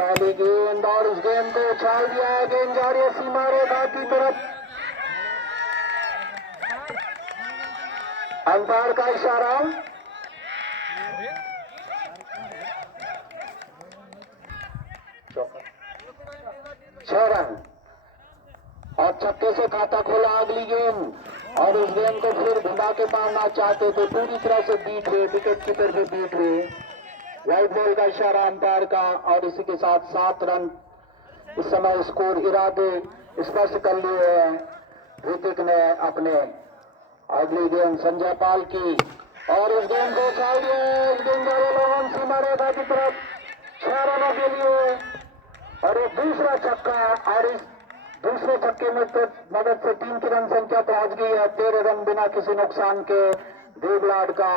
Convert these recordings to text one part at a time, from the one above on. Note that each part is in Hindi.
पहली गेंद और इस गेंद को उछाल दिया है। गेंद जा रही है सीमा रेखा की तरफ। अंपायर का इशारा। छह रन और छक्के से खाता खोला अगली गेंद और इस गेंद को फिर घुमा के मारना चाहते थे, पूरी तरह से बीट हुए, विकेट कीपर भी बीट हुए। व्हाइट बॉल का इशारा अंपायर का और इसी के साथ 7 रन इस समय स्कोर इरादे स्पष्ट कर लिए हैं ऋतिक ने अपने। अगली गेंद संजय पाल की और इस गेंद को उछाल दिया। इस गेंद का सीमा रेखा की तरफ 6 रनों के लिए और एक दूसरा छक्का और इस दूसरे छक्के में तो मदद से टीम की रन संख्या पहुंच गई है 13 रन बिना किसी नुकसान के देवलाड का।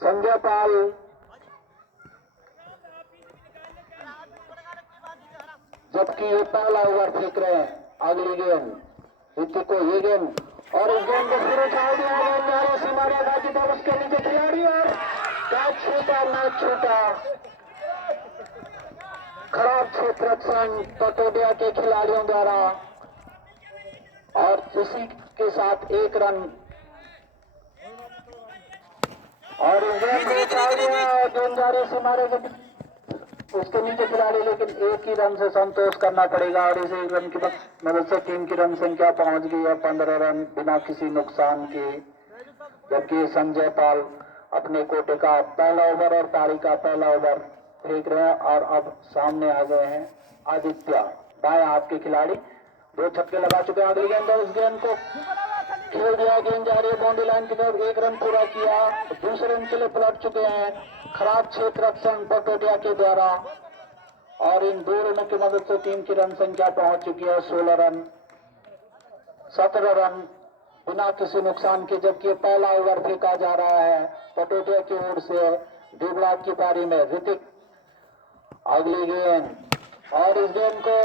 संजय पाल जबकि ये पहला ओवर फेंक रहे हैं। अगली गेंद ऋतिक को ये गेंद और इस गेंद को फिर उछाल दिया। गेंद जा रही सीमा रेखा की तरफ, उसके नीचे खिलाड़ी और कैच छूटा, मैच छूटा। खराब क्षेत्र रक्षण पटोदिया के खिलाड़ियों द्वारा और इसी के साथ 1 रन और इस गेंद को उछाल दिया। गेंद जा रही सीमा रेखा उसके नीचे खिलाड़ी, लेकिन 1 ही रन से संतोष करना पड़ेगा और इस 1 रन की मदद से टीम की रन संख्या पहुंच गई है 15 रन बिना किसी नुकसान के। जबकि संजय पाल अपने कोटे का पहला ओवर और पारी का पहला ओवर फेंक रहे हैं और अब सामने आ गए हैं आदित्य, बाएं हाथ के खिलाड़ी, 2 छक्के लगा चुके हैं। अगली गेंद इस गेंद को खेल दिया। गेंद जा रही है बाउंड्री लाइन की तरफ, 1 रन पूरा किया, दूसरे रन के लिए पलट चुके हैं। खराब क्षेत्र रक्षण पटोदिया के द्वारा और इन 2 रनों की मदद से टीम की रन संख्या पहुंच चुकी है 16 रन, 17 रन बिना किसी नुकसान के। जबकि पहला ओवर फेंका जा रहा है पटोदिया की ओर से देवलाड की पारी में ऋतिक। अगली गेंद और इस गेंद को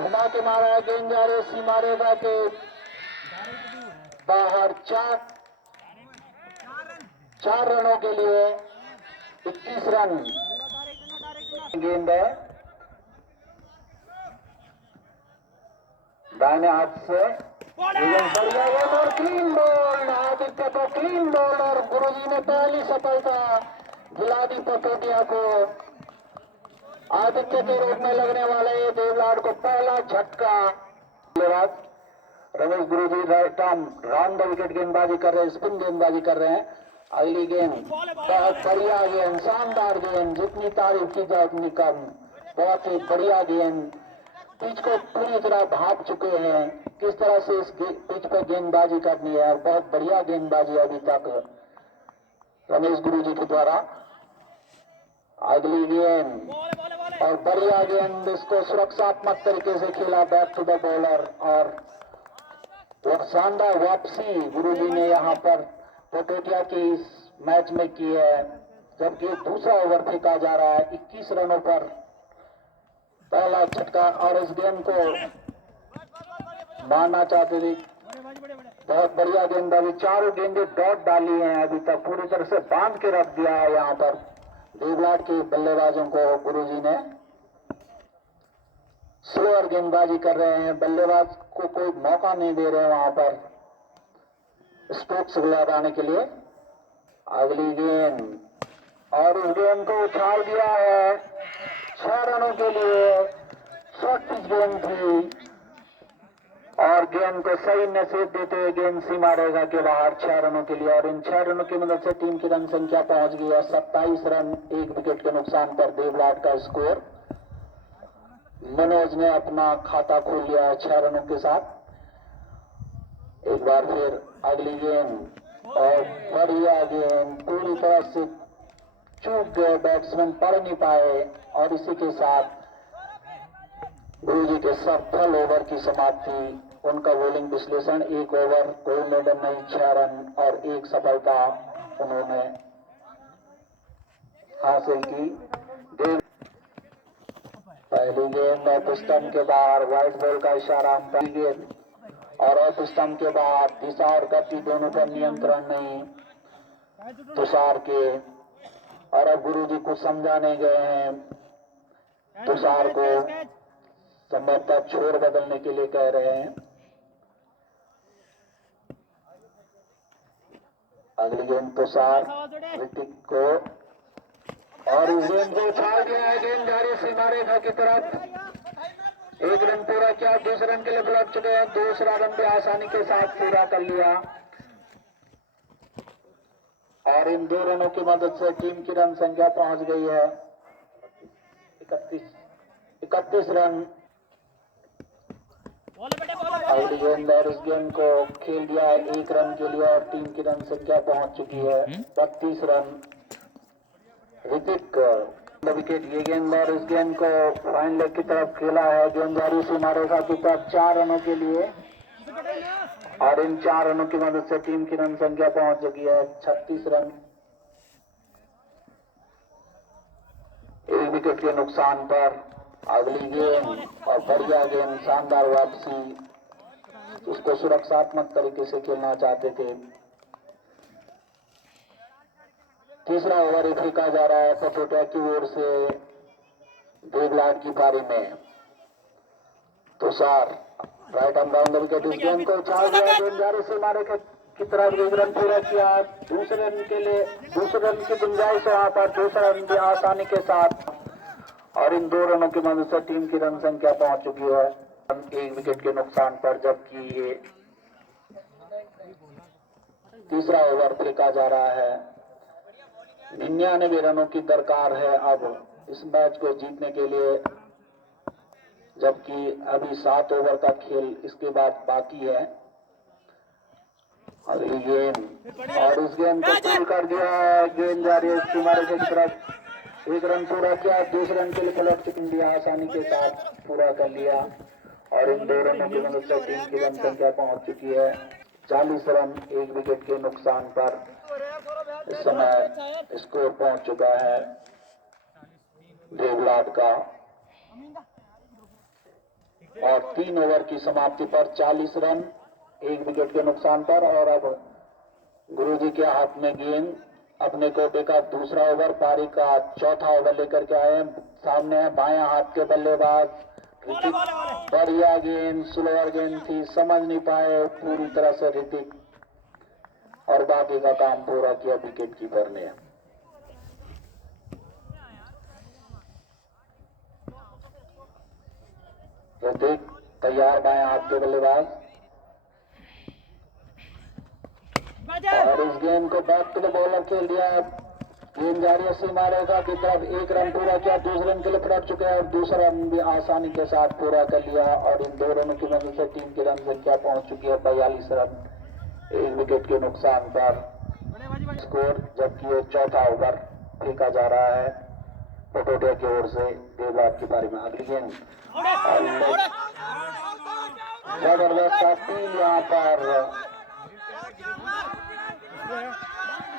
घुमा के मारा है। गेंद जा रही सीमा रेखा के बाहर। 4 रनों के लिए 21 रन गेंद है दाहिने हाथ से। बढ़िया गेंद और क्लीन बॉल, आदित्य को क्लीन बॉल और गुरुजी ने पहली सफलता दिला दी पटोदिया को। आदित्य के रूप में लगने वाले देवलाड को पहला झटका। धन्यवाद Ramesh Guruji, right arm round the wicket गेंदबाजी कर रहे हैं, स्पिन गेंदबाजी कर रहे हैं। अगली गेंद बहुत बढ़िया गेंद, शानदार गेंद, जितनी तारीफ की जाए उतनी कम। बहुत ही बढ़िया गेंद, पिच को पूरी तरह भाप चुके हैं किस तरह से इस पिच पर गेंदबाजी करनी है। बहुत बढ़िया गेंदबाजी अभी तक रमेश गुरुजी के द्वारा। अगली गेंद और बढ़िया गेंद, इसको सुरक्षात्मक तरीके से खेला बैक टू द बॉलर और शानदार वापसी गुरुजी ने यहाँ पर पटोदिया की इस मैच में की है। जबकि दूसरा ओवर फेंका जा रहा है 21 रनों पर पहला झटका और इस गेंद को मारना चाहते थे। बहुत बढ़िया गेंदबाजी, 4 गेंदें डॉट डाली हैं अभी तक, पूरी तरह से बांध के रख दिया है यहाँ पर देवलाड के बल्लेबाजों को गुरुजी ने। स्लोअर गेंदबाजी कर रहे हैं, बल्लेबाज को कोई मौका नहीं दे रहे हैं वहां पर स्ट्रोक्स लगाने के लिए। अगली गेंद और इस गेंद को उछाल दिया है 6 रनों के लिए। शॉर्ट पिच गेंद थी और गेंद को सही नसीब देते हुए गेंद सीमा रेखा के बाहर 6 रनों के लिए और इन 6 रनों की मदद से टीम की रन संख्या पहुंच गई है 27 रन, 1 विकेट के नुकसान पर देवलाड का स्कोर। मनोज ने अपना खाता खोल लिया है 6 रनों के साथ। एक बार फिर अगली गेंद और बढ़िया गेंद, पूरी तरह से चूक गए, बैट्समैन पढ़ नहीं पाए और इसी के साथ गुरुजी के सफल ओवर की समाप्ति। उनका बॉलिंग विश्लेषण, 1 ओवर कोई मेडन नहीं, 6 रन और 1 सफलता उन्होंने हासिल की। पहली गेंद ऑफ स्टंप के बाहर, व्हाइट बॉल का इशारा। पहली गेंद और ऑफ स्टंप के बाद दिशा और गति दोनों पर नियंत्रण नहीं तुषार के। और अब गुरुजी कुछ समझाने गए हैं तुषार को, संभवतः छोर बदलने के लिए कह रहे हैं। अगली गेंद तुषार ऋतिक को, और इस गेंद को उछाल दिया है। गेंद जा रही सीमा रेखा की तरफ। 1 रन पूरा किया, दूसरे रन के लिए लौट चुके हैं। दूसरा रन भी आसानी के साथ पूरा कर लिया और इन 2 रनों की मदद से टीम की रन संख्या पहुंच गई है 31 रन। अगली गेंद और इस गेंद को खेल दिया है 1 रन के लिए और टीम की रन संख्या पहुंच चुकी है 32 रन। ऋतिक विकेट, ये गेंद और इस गेंद को फाइन लेग की तरफ खेला है। गेंद जा रही सीमा रेखा की तरफ 4 रनों के लिए और इन 4 रनों की मदद से टीम की रन संख्या पहुंच चुकी है 36 रन। 1 विकेट के नुकसान पर अगली गेंद और बढ़िया गेंद, शानदार वापसी, उसको सुरक्षात्मक तरीके से खेलना चाहते थे। तीसरा ओवर फेंका जा रहा है पटोटिया की ओर से देवलाट की पारी में। Tushar right arm down wicket, इस गेंद को उछाल दिया। गेंद जा रही सीमा रेखा की तरफ, 1 रन पूरा किया। दूसरे रन के लिए दूसरे रन की गुंजाइश है वहां पर, दूसरा रन भी आसानी के साथ और इन 2 रनों की मदद से टीम की रन संख्या पहुंच चुकी है 1 विकेट के नुकसान पर। जबकि ये तीसरा ओवर फेंका जा रहा है। 99 रनों की दरकार है अब इस मैच को जीतने के लिए, जबकि अभी 7 ओवर का खेल इसके बाद बाकी है। अगली गेंद और इस गेंद को पुल कर दिया। गेंद जा रही है सीमा रेखा की तरफ, 1 रन पूरा किया। दूसरे रन के लिए पलट दिया, आसानी के साथ पूरा कर लिया और इन 2 रनों की मदद से टीम की रन संख्या पहुंच चुकी है 40 रन 1 विकेट के नुकसान पर। इस समय स्कोर पहुंच चुका है देवलाट का और 3 ओवर की समाप्ति पर 40 रन 1 विकेट के नुकसान पर। और अब गुरुजी के हाथ में गेंद, अपने कोटे का दूसरा ओवर, पारी का चौथा ओवर लेकर के आए हैं। सामने है बायां हाथ के बल्लेबाज ऋतिक। बढ़िया गेंद, स्लोअर गेंद थी, समझ नहीं पाए पूरी तरह से ऋतिक और बाकी का काम पूरा किया विकेट कीपर ने। ऋतिक तैयार, बायां हाथ के बल्लेबाज, और इस गेंद को बैक टू द बॉलर खेल दिया। गेंद जा रही है सीमा रेखा की तरफ, 1 रन पूरा किया। दूसरे रन के लिए पलट चुके हैं और दूसरा रन भी आसानी के साथ पूरा कर लिया और इन 2 रनों की मदद से टीम की रन संख्या पहुंच चुकी है 42 रन 1 विकेट के नुकसान पर स्कोर। जबकि ये चौथा ओवर फेंका जा रहा है पटोटिया की ओर से देवलाट की पारी में। अगली गेंद जबरदस्त अपील यहाँ पर,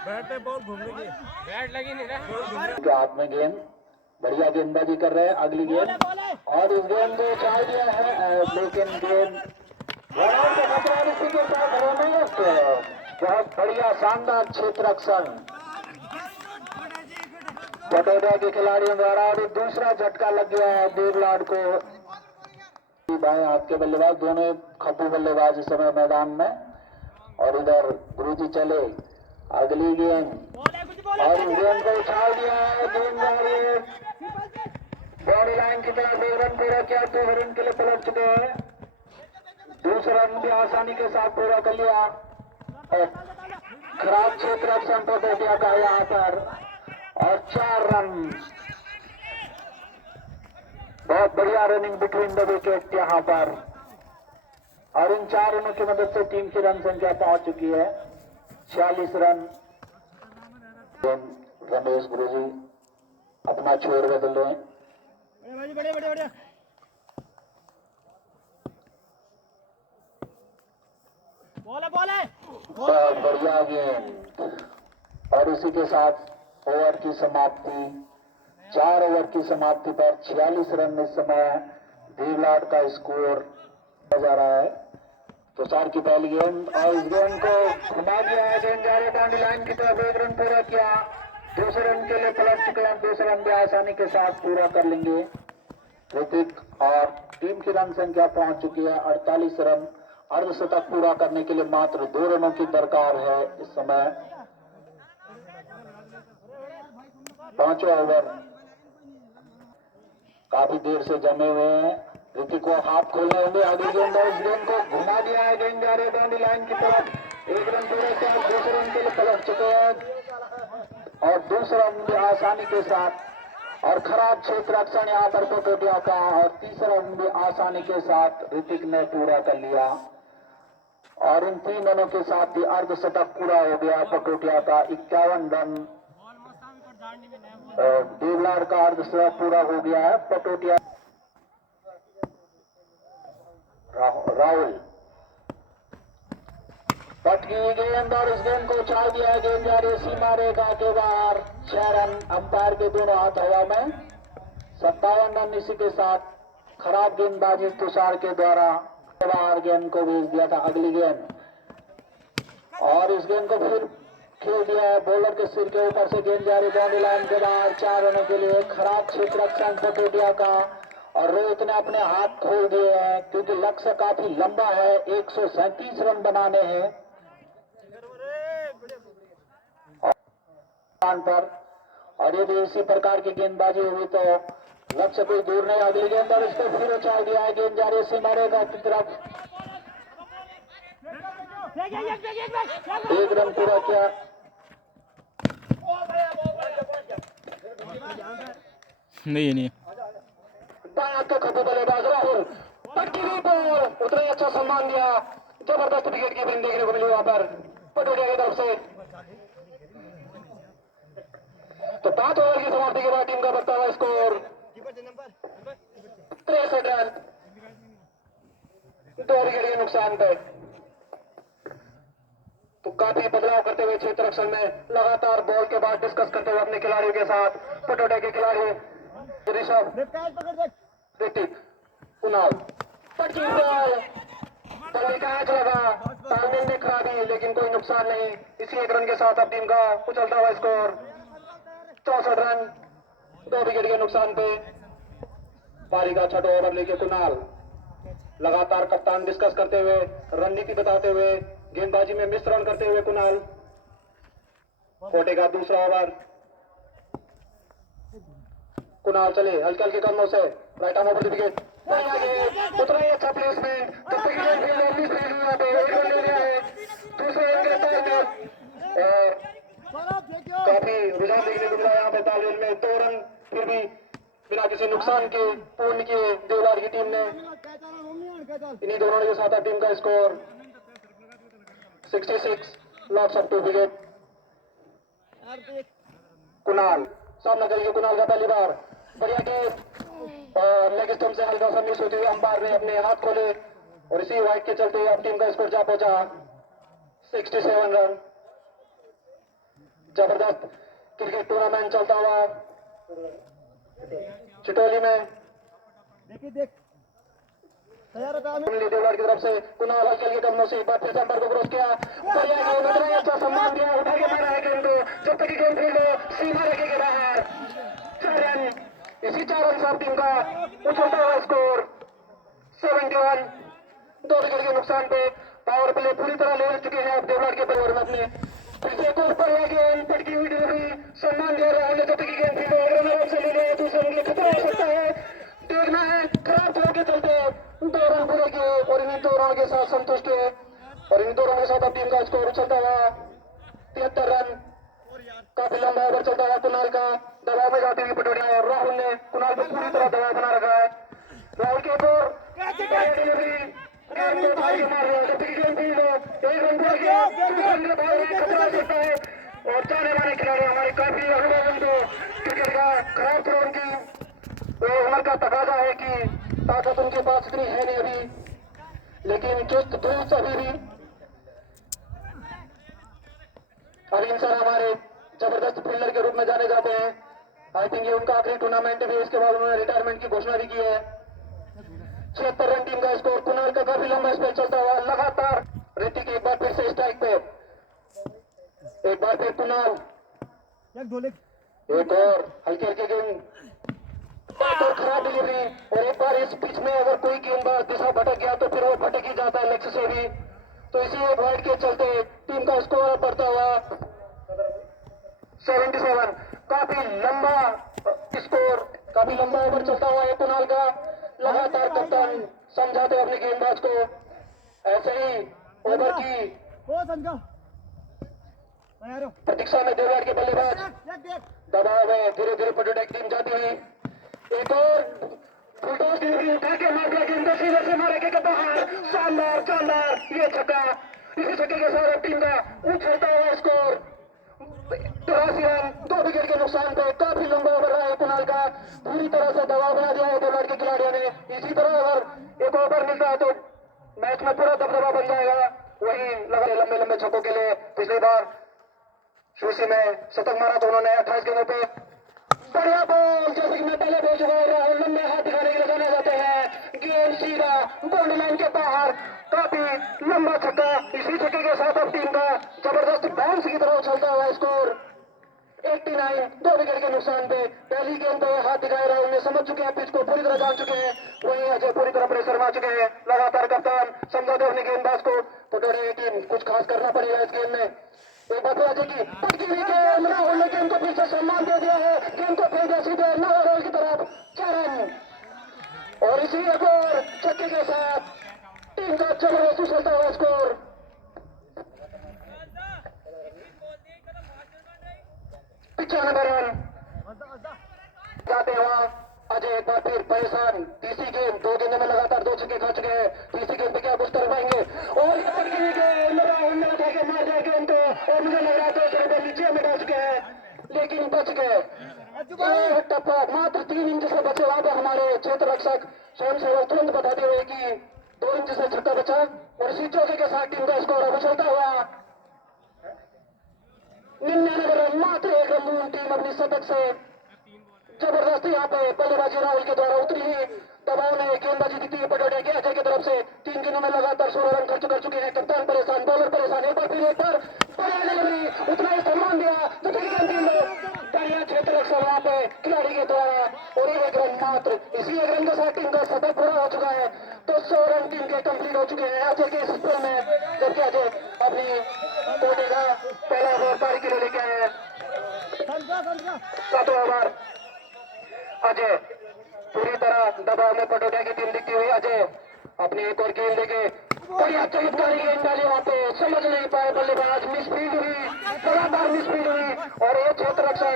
बैट लगी नहीं के हाथ में गेंद, बढ़िया गेंदबाजी कर रहे हैं। अगली गेंद और इस गेंद को उछाल दिया है, लेकिन गेंद बहुत बढ़िया शानदार क्षेत्र रक्षण पटोटिया के खिलाड़ियों द्वारा और दूसरा झटका लग गया है देवलाट को। बाएं हाथ के बल्लेबाज, दोनों खप्पू बल्लेबाज इस समय मैदान में और इधर गुरुजी चले। अगली गेंद और इस गेंद को उछाल दिया है। गेंद जा रही है बॉडी लाइन की तरफ, 1 रन पूरा किया। 2 रन के लिए पलट चुके हैं। दूसरा रन भी आसानी के साथ पूरा कर लिया और खराब क्षेत्र रक्षण पटोटिया का यहाँ पर और 4 रन। बहुत बढ़िया रनिंग बिटवीन द विकेट यहाँ पर और इन 4 रनों की मदद से टीम की रन संख्या पहुंच चुकी है 46 रन। रमेश गुरुजी अपना छोर बदल रहे हैं। बहुत बढ़िया गेंद और इसी के साथ ओवर की समाप्ति, 4 ओवर की समाप्ति पर 46 रन इस समय देवलाट का स्कोर जा रहा है। तुषार की पहली गेंद और इस गेंद को घुमा दिया है। गेंद जा रही बाउंड्री लाइन की तरफ, 1 रन पूरा किया दूसरे रन के लिए पलट चुके हैं, दूसरे रन भी आसानी के साथ पूरा कर लेंगे ऋतिक। और टीम की रन संख्या पहुंच चुकी है 48 रन। अर्धशतक पूरा करने के लिए मात्र 2 रनों की दरकार है इस समय। 5वां ओवर काफी देर से जमे हुए हैं। ऋतिक को हाथ खोलने होंगे, आगे गेंद है, इस गेंद को घुमा दिया है, गेंद जा रही है बाउंड्री लाइन की तरफ। 1 रन पूरे के और दूसरे रन के लिए पलट चुके हैं और दूसरा रन भी आसानी के साथ और खराब क्षेत्र रक्षण यहाँ पर पटोटिया का और तीसरा रन भी आसानी के साथ ऋतिक ने पूरा कर लिया। और इन 3 रनों के साथ ही अर्धशतक पूरा हो गया पटोटिया का। 51 रन देवलार का अर्धशतक पूरा हो गया है। पटोटिया राहुल पटकी गेंद और इस गेंद को उछाल दिया है, गेंद जा रही है सीमा रेखा के बाहर। 6 रन, अंपायर के दोनों हाथ हवा में। 57 रन इसी के साथ खराब गेंदबाजी तुषार के द्वारा बाहर गेंद को भेज दिया था। अगली गेंद और इस गेंद को फिर खेल दिया है, बॉलर के सिर के ऊपर से गेंद जा रही बाउंड्री लाइन के बाहर। 4 रनों के लिए खराब क्षेत्र रक्षण पटोटिया का और रोहित ने अपने हाथ खोल दिए हैं क्योंकि लक्ष्य काफी लंबा है, 137 रन बनाने हैं पर। और यदि इसी प्रकार की गेंदबाजी हुई तो लक्ष्य कोई दूर नहीं। अगली गेंद और इसको फिर उछाल दिया है, गेंद जा रही है सीमा रेखा की तरफ। 1 रन पूरा किया। नहीं बायां के खब्बू बल्लेबाज राहुल पटकी हुई बॉल, उतना ही अच्छा सम्मान दिया। जबरदस्त विकेट कीपिंग देखने को मिली वहां पर पटोटिया की तरफ से। तो 5 ओवर की समाप्ति के बाद टीम का बढ़ता हुआ स्कोर 63 रन, 2 विकेट के नुकसान पे। तो काफी बदलाव करते हुए क्षेत्र रक्षण में लगातार बॉल के बाद डिस्कस करते हुए अपने खिलाड़ियों के साथ पटोटिया के खिलाड़ी ऋषभ, ऋतिक, कुणाल पटकी बॉल, बल्ले कैच लगा, तालमेल में खराबी लेकिन कोई नुकसान नहीं। इसी 1 रन के साथ अब टीम का उछलता हुआ स्कोर 64 रन, 2 विकेट के नुकसान पे। पारी का 6वां ओवर लेके कुणाल लगातार कप्तान डिस्कस करते हुए, रणनीति बताते हुए, गेंदबाजी में मिस रन करते हुए कुणाल। कोटे का 2रा ओवर, कुणाल चले हल्के हल्के कदमों से, राइट आर्म ओवर विकेट, उतना ही अच्छा प्लेसमेंट। दूसरे काफी रुझान देखने को मिला यहाँ पे तालमेल में। 2 रन फिर भी बिना किसी नुकसान के पूर्ण किए देवलार की टीम ने। इन्हीं दोनों के साथ टीम का score 66, lots of 2 wicket. Kunal सामना करिए, कुणाल का पहली बार बढ़िया गेंद और लेग स्टंप से हल्का सा मिस होते हुए अंपायर ने अपने हाथ खोले और इसी वाइड के चलते अब टीम का स्कोर जा पहुंचा 67 रन। जबरदस्त क्रिकेट टूर्नामेंट चलता हुआ चिटोली में। देवलार की तरफ से कुणाल हल्के हल्के कदमों से एक बार फिर से अंपायर को क्रॉस किया, अच्छा सम्मान दिया, उठा के मारा है गेंद को, जब तक गेंद फील्ड हो सीमा रेखे के बाहर। 4 रन, इसी 4 रन से टीम का उछलता हुआ स्कोर 71, 2 विकेट के नुकसान पे। पावर प्ले पूरी तरह ले चुके हैं अब देवलार के ओवर में अपने। फिर से एक और बढ़िया गेंद, पटकी हुई डिलीवरी, सम्मान दिया राहुल ने, जब तक गेंद फील्ड हो अगर से ले लिया दूसरे रन के लिए खतरा हो सकता है। देखना है खराब थ्रो के चलते 2 रन पूरे किए और इन्हीं 2 रन के साथ संतुष्ट है और इन 2 रन के साथ अब टीम का स्कोर उछलता हुआ 73 रन। काफी लंबा ओवर चलता हुआ कुणाल का, दबाव में जाती हुई पटोटिया और राहुल ने कुणाल को पूरी तरह दबाव बना रखा है। राहुल के ऊपर डिलीवरी, गेंद को उठा के मार रहा है, जब तक गेंद फील्ड हो 1 रन पूरा किया, खतरा हो सकता है। और जाने माने खिलाड़ी हमारे काफी अनुभव क्रिकेट का खराब थ्रो की उम्र का तकाजा है कि ताकत उनके पास इतनी है नहीं अभी, लेकिन चुस्त दुरुस्त अभी भी। अरविंद सर हमारे जबरदस्त फील्डर के रूप में जाने जाते हैं। आई थिंक ये उनका आखिरी टूर्नामेंट है, इसके बाद उन्होंने रिटायरमेंट की घोषणा भी की है। 76 रन टीम का स्कोर। कुणाल का काफी लंबा स्पेल चलता हुआ लगातार। ऋतिक एक बार फिर से स्ट्राइक पे, एक बार फिर कुणाल एक और हल्की हल्की गेंद और खराब डिलीवरी। और एक बार इस पिच में अगर कोई गेंदबाज दिशा भटक गया तो फिर वो भटक ही जाता है लक्ष्य से भी। तो इसी एक वाइड के चलते टीम का स्कोर बढ़ता हुआ 77। काफी लंबा स्कोर, काफी लंबा ओवर चलता हुआ है कुणाल का। लगातार कप्तान समझाते अपने गेंदबाज को ऐसे ही ओवर की प्रतीक्षा में देवगढ़ के बल्लेबाज दबाव में धीरे धीरे पटोटा की टीम जाती हुई। एक और फुलटॉस डिलीवरी उठा के मार दिया गेंद सीधे से मारे के बाहर। शानदार शानदार ये छक्का। इसी छक्के के साथ टीम का उछलता हुआ स्कोर 83 रन, 2 विकेट के नुकसान पे। काफी लंबा ओवर रहा है कुणाल का, पूरी तरह से दबाव बना दिया है देवगढ़ के खिलाड़ियों ने। इसी तरह अगर एक ओवर मिलता है तो मैच में पूरा दबदबा बन जाएगा। वही लगा लंबे लंबे छक्कों के लिए। पिछली बार शुरू में शतक मारा तो उन्होंने 28 गेंदों पे। बढ़िया बॉल, जैसे कि मैं पहले बोल चुका हूं, राहुल लंबे हाथ दिखाने के लिए जाने जाते हैं। गेंद सीधा बाउंड्री लाइन के बाहर, काफी लंबा छक्का। इसी छक्के के साथ अब टीम का जबरदस्त बाउंस की तरफ चलता हुआ स्कोर 89, 2 विकेट के नुकसान पे। पहली गेंद पे हाथ दिखाए राहुल ने, समझ चुके हैं पिच को, पूरी तरह जान चुके हैं। वही अजय पूरी तरह प्रेशर मार चुके हैं। लगातार कप्तान समझाते अपने गेंदबाज को पटोरी की टीम कुछ खास करना पड़ेगा इस गेम में। एक बार अजय की पटकी हुई गेंद, राहुल ने गेंद को फिर से सम्मान दे दिया है। गेंद को भेजा सीधे नवा की तरफ, 4 रन। और इसी एक और छक्के के साथ टीम का जबरदस्त उछलता हुआ स्कोर 95 रन। जाते वहां अजय एक बार फिर परेशान। तीसरी गेंद, 2 गेंदों में लगातार 2 छक्के खा चुके हैं। तीसरी गेंद पे क्या कुछ कर पाएंगे? और ये पटकी हुई गेंद, राहुल ने उठा के मार दिया गेंद को। और मुझे लग रहा है 2 रुपये नीचे में डाल चुके हैं, लेकिन बच गए। एक टप्पा मात्र 3 इंच से बचे वहां पर हमारे क्षेत्र रक्षक स्वयं सेवक तुरंत बताते हुए कि 2 इंच से छक्का बचा। और इसी चौके के साथ टीम का स्कोर अब उछलता हुआ 99 रन, मात्र 1 रन। टीम अपनी शतक से जबरदस्ती यहाँ पे बल्लेबाजी राहुल के द्वारा उतरी ही दबाव ने गेंदबाजी दिखती है पटोटे के अजय की तरफ से। 3 गेंदों में लगातार 16 रन खर्च कर चुके हैं। कप्तान परेशान, बॉलर परेशान। एक बार फिर एक बार बढ़िया डिलीवरी, उतना ही सम्मान दिया तो बढ़िया क्षेत्र रक्षा वहां पे खिलाड़ी के द्वारा। और 1 रन मात्र, इसी 1 रन के साथ टीम का शतक पूरा हो चुका है। तो 100 रन टीम के कंप्लीट हो चुके हैं अजय के इस स्पेल में। जबकि अजय अपनी कोटे का पहला ओवर पारी के लिए लेके आए हैं। 7वां ओवर अजय पूरी तरह दबाव में पटोटिया की टीम दिखती हुई। अजय अपनी एक और गेंद लेके बढ़िया चमत्कारी गेंद डाली वहां पे, समझ नहीं पाए बल्लेबाज। मिसफील्ड हुई, लगातार मिसफील्ड हुई। और ये क्षेत्र रक्षण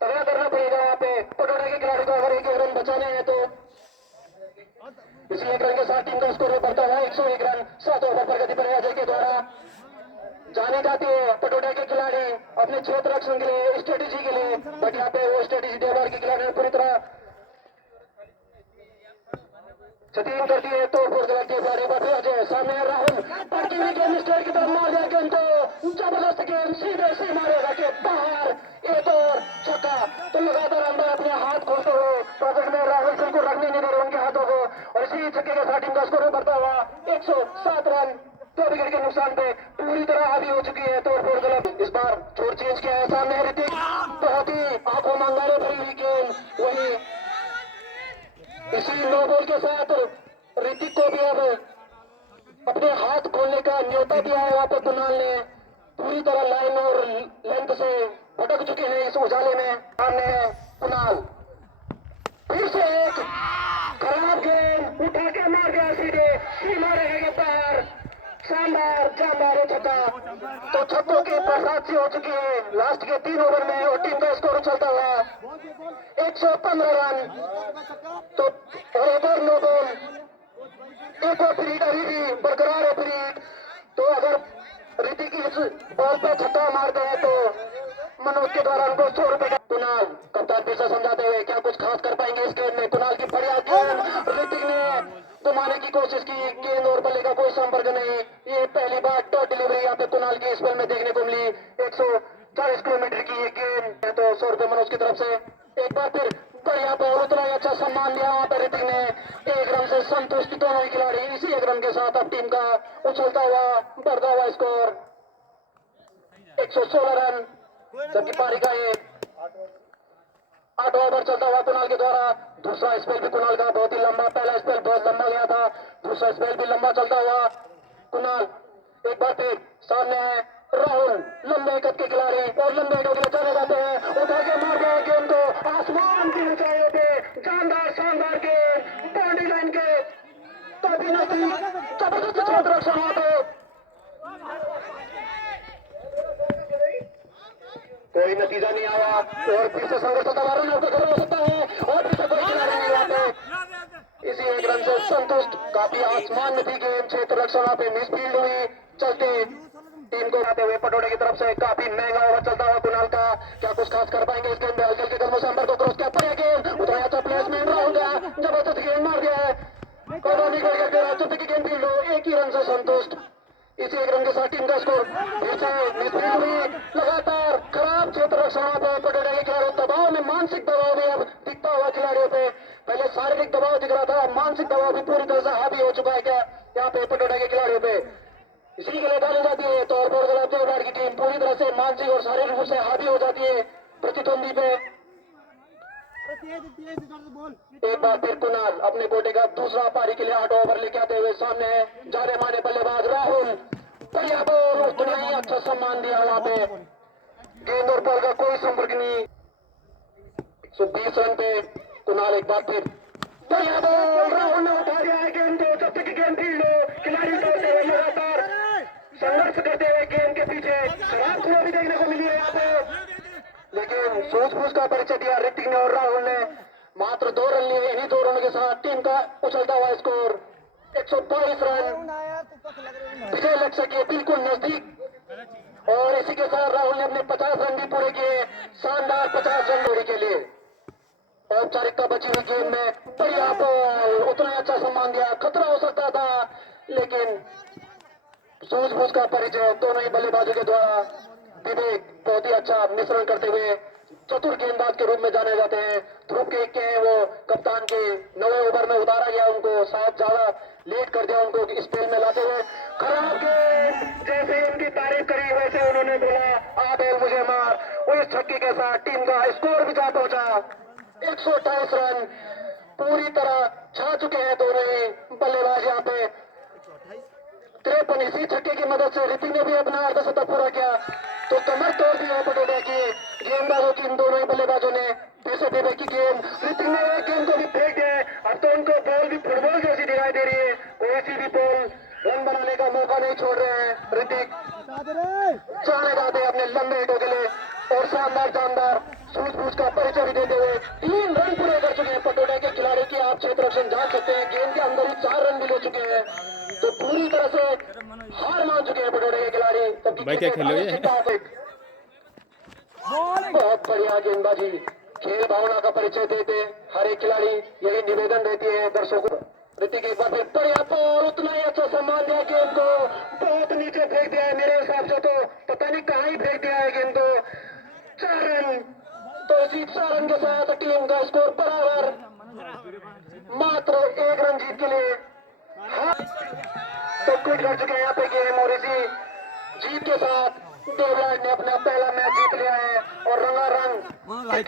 तगड़ा करना पड़ेगा वहां पे पटोटिया के खिलाड़ी को अगर 1 रन बचाने हैं तो। इसी 1 रन के साथ टीम का स्कोर बढ़ता है 101 रन। 7 ओवर प्रगति पर अजय के द्वारा जाने जाते हैं पटोटिया के खिलाड़ी अपने क्षेत्र रक्षण के लिए, स्ट्रेटेजी के लिए। बट यहाँ पे वो स्ट्रेटेजी देवगढ़ के खिलाड़ी ने पूरी तरह छतीन कर दिए। तो अजय सामने राहुल पटकी हुई गेंद स्ट्रेट की तरफ मार दिया गेंद को, जबरदस्त गेंद सीधे से मारेगा के बाहर। एक और छक्का। तो लगातार अंदर अपने हाथ खोलते हुए पॉकेट में राहुल सिंह को रखने नहीं दे रहे उनके हाथों को। और इसी छक्के के साथ टीम का स्कोर बढ़ता हुआ 107 रन, 2 विकेट के नुकसान पे पूरी तरह हावी हो चुकी है तोड़फोड़ गलत। इस बार छोड़ चेंज किया है, सामने ऋतिक, बहुत ही आंखों मंगाने भरी हुई गेंद। वही इसी नो बॉल के साथ ऋतिक को भी अब अपने हाथ खोलने का न्योता दिया है वहां पर कुणाल ने। पूरी तरह लाइन और लेंथ से भटक चुके हैं इस उजाले में। सामने है कुणाल, फिर से एक खराब गेंद उठा के मार दिया सीधे, सीमा रहेगा बाहर। शानदार शानदार छक्का। तो छक्कों की बरसात से हो चुकी है लास्ट के 3 ओवर में। और टीम का स्कोर उछलता हुआ 115 रन। तो और एक और नो बॉल, एक और फ्रीड अभी भी बरकरार है फ्रीड। तो अगर ऋतिक इस बॉल पे छक्का मारते हैं तो मनोज के द्वारा उनको 100 रुपए का। कुणाल कप्तान फिर से समझाते हुए क्या कुछ खास कर पाएंगे इस गेम में। कुणाल की बढ़िया गेंद, ऋतिक ने घुमाने की कोशिश की, गेंद और बल्ले का कोई संपर्क नहीं। ये पहली बार डॉट डिलीवरी यहाँ पे कुणाल की स्पेल में देखने को मिली। 140 किलोमीटर की ये गेंद है तो 100 रुपए मनोज की तरफ से। एक बार फिर बढ़िया बॉल, उतना ही अच्छा सम्मान दिया वहां पर ऋतिक ने। 1 रन से संतुष्ट दोनों ही खिलाड़ी। इसी 1 रन के साथ अब टीम का उछलता हुआ बढ़ता हुआ स्कोर 116 रन। जबकि पारी का ये 8 ओवर चलता हुआ कुणाल के द्वारा। दूसरा स्पेल भी कुणाल का बहुत ही लंबा, पहला स्पेल बहुत लंबा गया था, दूसरा स्पेल भी लंबा चलता हुआ। कुणाल एक बार फिर सामने है राहुल, लंबे कद के खिलाड़ी और लंबे कद के चले जाते हैं, उठा के मार दिया गेंद को आसमान की ऊंचाइयों पे। जानदार शानदार गेंद बाउंड्री लाइन के काफी नजदीक, जबरदस्त क्षेत्र रक्षण वहां पे। कोई नतीजा नहीं आया और फिर से संघर्ष होता हुआ रन आउट का खतरा हो सकता है और फिर से कोई खिलाड़ी नहीं आते। इसी एक रन से संतुष्ट, काफी आसमान में थी गेंद, क्षेत्र रक्षण वहां पे मिसफील्ड हुई। चलती टीम को आते हुए पटोड़े की तरफ से काफी महंगा ओवर चलता हुआ कुणाल का। क्या कुछ खास कर पाएंगे इस गेंद में? हल्के के कदमों से अंबर को क्रॉस किया, बढ़िया गेंद उठाया था प्लेसमेंट, राहुल गया, जबरदस्त गेंद मार दिया है, कौन निकल गया, चौथे की गेंद फील्ड हो, एक ही रन से संतुष्ट। इसी एक रन के साथ टीम का स्कोर फिर से मिसफील्ड हुई। लगातार खराब क्षेत्र रक्षण पे पटोड़े के खिलाड़ी दबाव में, मानसिक दबाव में अब दिखता हुआ खिलाड़ियों पे। पहले शारीरिक दबाव दिख रहा था, मानसिक दबाव भी पूरी तरह से हावी हो चुका है क्या यहाँ पे पटोड़े के खिलाड़ियों पे? इसी के लिए डाली जाती है तो और की टीम पूरी तरह से मानसिक और शारीरिक रूप से हावी हो जाती है प्रतिद्वंदी पे। एक बार फिर कुणाल अपने कोटे का दूसरा पारी के लिए 8 ओवर लेके आते हुए सामने है जाने माने बल्लेबाज राहुल। बढ़िया बॉल, उतना ही अच्छा सम्मान दिया वहां पे, गेंद और बॉल का कोई संपर्क नहीं। 120 रन पे कुणाल एक बार फिर बढ़िया बॉल, राहुल ने उठा दिया है गेंद को, जब तक की गेंद फील्ड हो, खिलाड़ी दौड़ते हुए लगातार संघर्ष करते हुए गेंद के पीछे। खराब सुबह भी देखने को मिली है यहाँ पे, लेकिन सूझबूझ का परिचय दिया ऋतिक ने और राहुल ने। मात्र 2 रन लिए, इन्हीं 2 रनों के साथ टीम का उछलता हुआ स्कोर 122 रन विजय लक्ष्य के बिल्कुल नजदीक। और इसी के साथ राहुल ने अपने 50 रन भी पूरे किए, शानदार 50 रन जोड़ी के लिए। औपचारिकता बची हुई गेंद में बढ़िया बॉल, उतना अच्छा सम्मान दिया, खतरा हो सकता था लेकिन सूझबूझ का परिचय दोनों ही बल्लेबाजों के द्वारा। विवेक बहुत ही अच्छा मिश्रण करते हुए चतुर गेंदबाज के रूप में जाने जाते हैं। ध्रुव के हैं वो कप्तान के 9वें ओवर में उतारा गया उनको, शायद ज्यादा लेट कर दिया उनको स्पेल में लाते हुए। खराब गेंद, जैसे उनकी तारीफ करी वैसे उन्होंने बोला आ बेल मुझे मार। उस छक्के के साथ टीम का स्कोर भी जा पहुंचा 128 रन। पूरी तरह छा चुके हैं दोनों ही बल्लेबाज यहाँ पे। 53 इसी छक्के की मदद से ऋतिक ने भी अपना अर्धशतक पूरा किया तो कमर तोड़ दी है पटोड़े की गेंदबाजों की, इन दोनों ही बल्लेबाजों ने। फिर से विवेक की गेंद, ऋतिक ने एक गेंद को भी फेंक दिया है। अब तो उनको बॉल भी फुटबॉल जैसी दिखाई दे रही है, कोई सी भी बॉल रन बनाने का मौका नहीं छोड़ रहे हैं ऋतिक। जाने जाते हैं अपने लंबे हिटों के लिए और शानदार जानदार सूझबूझ का परिचय भी देते हुए 3 रन पूरे कर चुके हैं पटोड़े के खिलाड़ी की। आप क्षेत्र रक्षण जान सकते हैं, गेंद के अंदर ही 4 रन भी ले चुके हैं, तो पूरी तरह से हार मान चुके हैं पटोड़े के खिलाड़ी। भाई क्या खेलोगे? बहुत बढ़िया गेंदबाजी, खेल भावना का परिचय देते हर एक खिलाड़ी, यही निवेदन रहती है दर्शकों को। ऋतिक एक बार फिर बढ़िया बॉल, उतना ही अच्छा सम्मान दिया गेंद को, बहुत नीचे फेंक दिया है मेरे हिसाब से, तो पता नहीं कहाँ ही फेंक दिया है गेंद को। 4 रन, तो इसी 4 रन के साथ टीम का स्कोर बराबर, मात्र 1 रन जीत के लिए तो क्विट कर चुके हैं यहाँ पे गेम। और इसी जीत के साथ देवराज ने अपना पहला मैच जीत लिया है और रंगारंग